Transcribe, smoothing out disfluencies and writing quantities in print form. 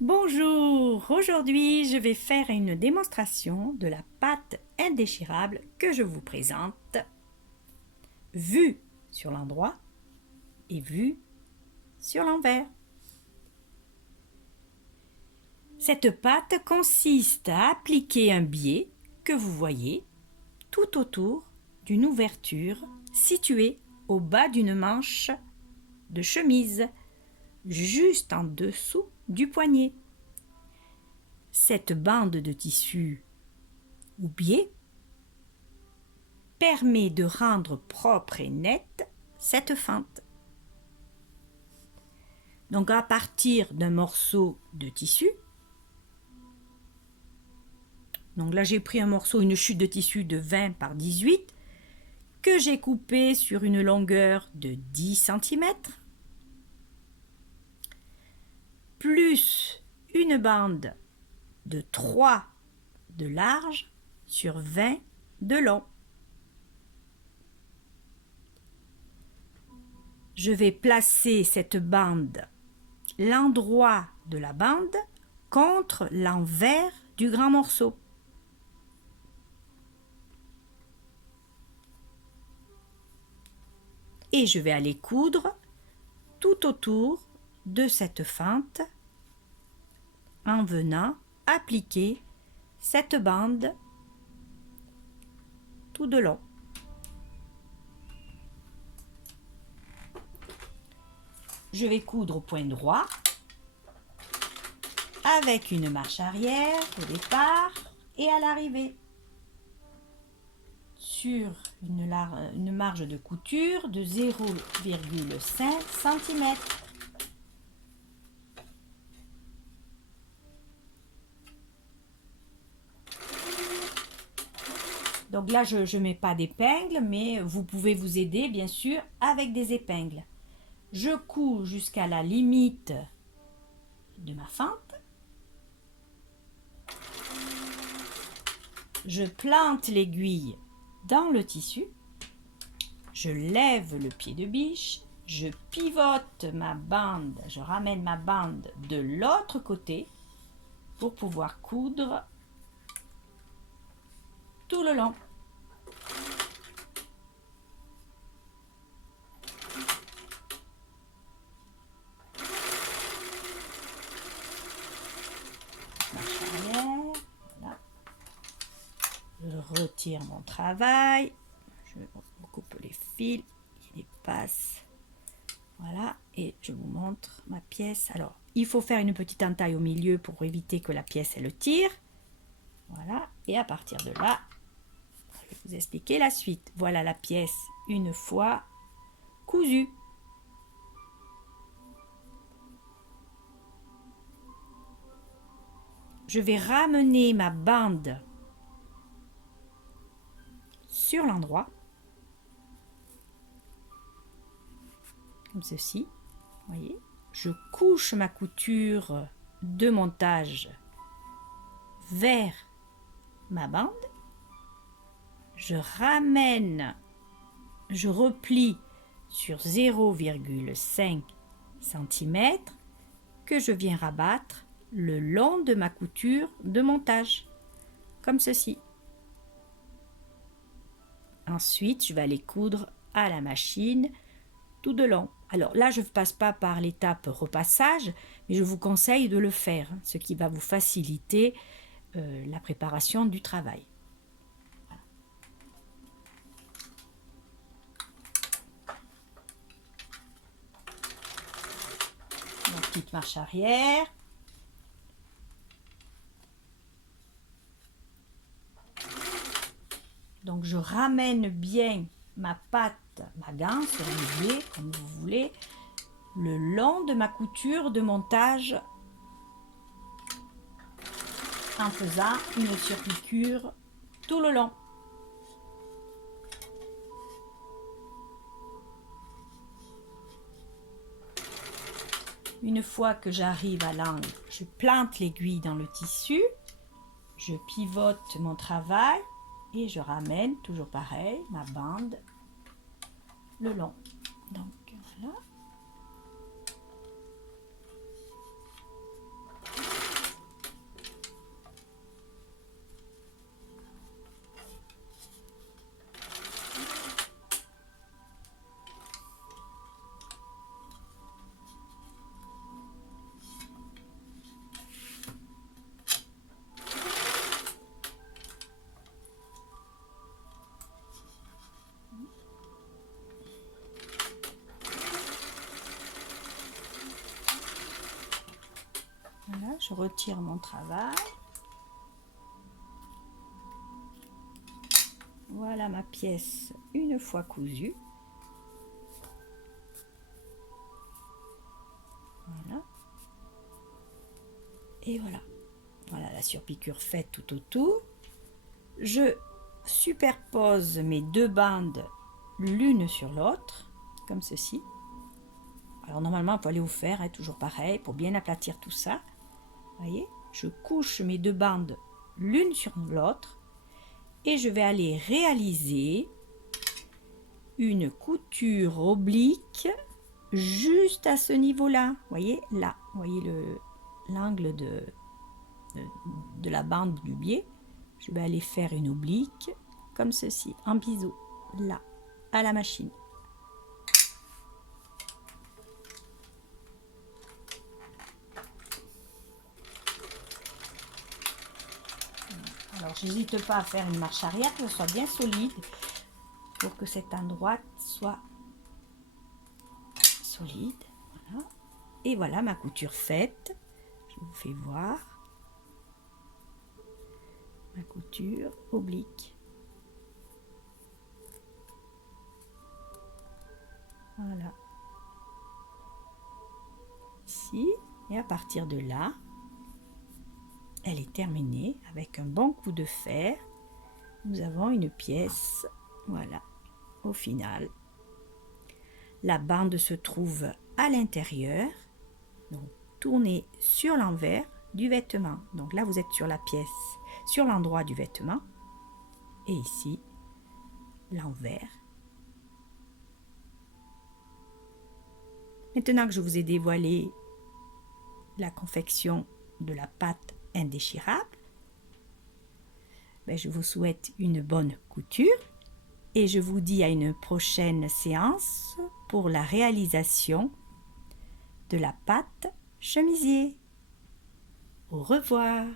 Bonjour, aujourd'hui je vais faire une démonstration de la pâte indéchirable que je vous présente, vue sur l'endroit et vue sur l'envers. Cette pâte consiste à appliquer un biais que vous voyez tout autour d'une ouverture située au bas d'une manche de chemise, juste en dessous du poignet. Cette bande de tissu ou biais permet de rendre propre et nette cette fente. Donc à partir d'un morceau de tissu, donc là j'ai pris un morceau, une chute de tissu de 20 par 18 que j'ai coupé sur une longueur de 10 cm, plus une bande de 3 de large sur 20 de long. Je vais placer cette bande, l'endroit de la bande, contre l'envers du grand morceau. Et je vais aller coudre tout autour de cette fente en venant appliquer cette bande tout de long. Je vais coudre au point droit avec une marche arrière au départ et à l'arrivée sur une marge de couture de 0,5 cm. Donc là, je ne mets pas d'épingle, mais vous pouvez vous aider, bien sûr, avec des épingles. Je couds jusqu'à la limite de ma fente. Je plante l'aiguille dans le tissu. Je lève le pied de biche. Je pivote ma bande. Je ramène ma bande de l'autre côté pour pouvoir coudre tout le long. Marche arrière, voilà. Je retire mon travail. Je coupe les fils qui dépassent. Voilà, et je vous montre ma pièce. Alors, il faut faire une petite entaille au milieu pour éviter que la pièce elle tire. Voilà, et à partir de là, je vais vous expliquer la suite. Voilà la pièce une fois cousue. Je vais ramener ma bande sur l'endroit, comme ceci. Vous voyez, je couche ma couture de montage vers ma bande. Je ramène, je replie sur 0,5 cm que je viens rabattre le long de ma couture de montage, comme ceci. Ensuite, je vais aller coudre à la machine tout de long. Alors là, je ne passe pas par l'étape repassage, mais je vous conseille de le faire, ce qui va vous faciliter la préparation du travail. Voilà. Donc, petite marche arrière. Donc je ramène bien ma pâte, ma ganse, l'olivier, comme vous voulez, le long de ma couture de montage en faisant une surpiqûre tout le long. Une fois que j'arrive à l'angle, je plante l'aiguille dans le tissu, je pivote mon travail et je ramène, toujours pareil, ma bande le long. Donc voilà. Voilà, je retire mon travail. Voilà ma pièce une fois cousue. Voilà. Et voilà. Voilà la surpiqûre faite tout autour. Je superpose mes deux bandes l'une sur l'autre, comme ceci. Alors normalement, vous allez vous faire toujours pareil pour bien aplatir tout ça. Voyez, je couche mes deux bandes l'une sur l'autre et je vais aller réaliser une couture oblique juste à ce niveau-là. Voyez là, voyez l'angle de la bande du biais. Je vais aller faire une oblique comme ceci, en biseau, là, à la machine. Alors, j'hésite pas à faire une marche arrière, que ce soit bien solide, pour que cet endroit soit solide. Voilà. Et voilà ma couture faite. Je vous fais voir. Ma couture oblique. Voilà. Ici. Et à partir de là, elle est terminée avec un bon coup de fer. Nous avons une pièce, voilà, au final. La bande se trouve à l'intérieur, donc tournez sur l'envers du vêtement. Donc là, vous êtes sur la pièce, sur l'endroit du vêtement. Et ici, l'envers. Maintenant que je vous ai dévoilé la confection de la pâte indéchirable, je vous souhaite une bonne couture et je vous dis à une prochaine séance pour la réalisation de la pâte chemisier. Au revoir.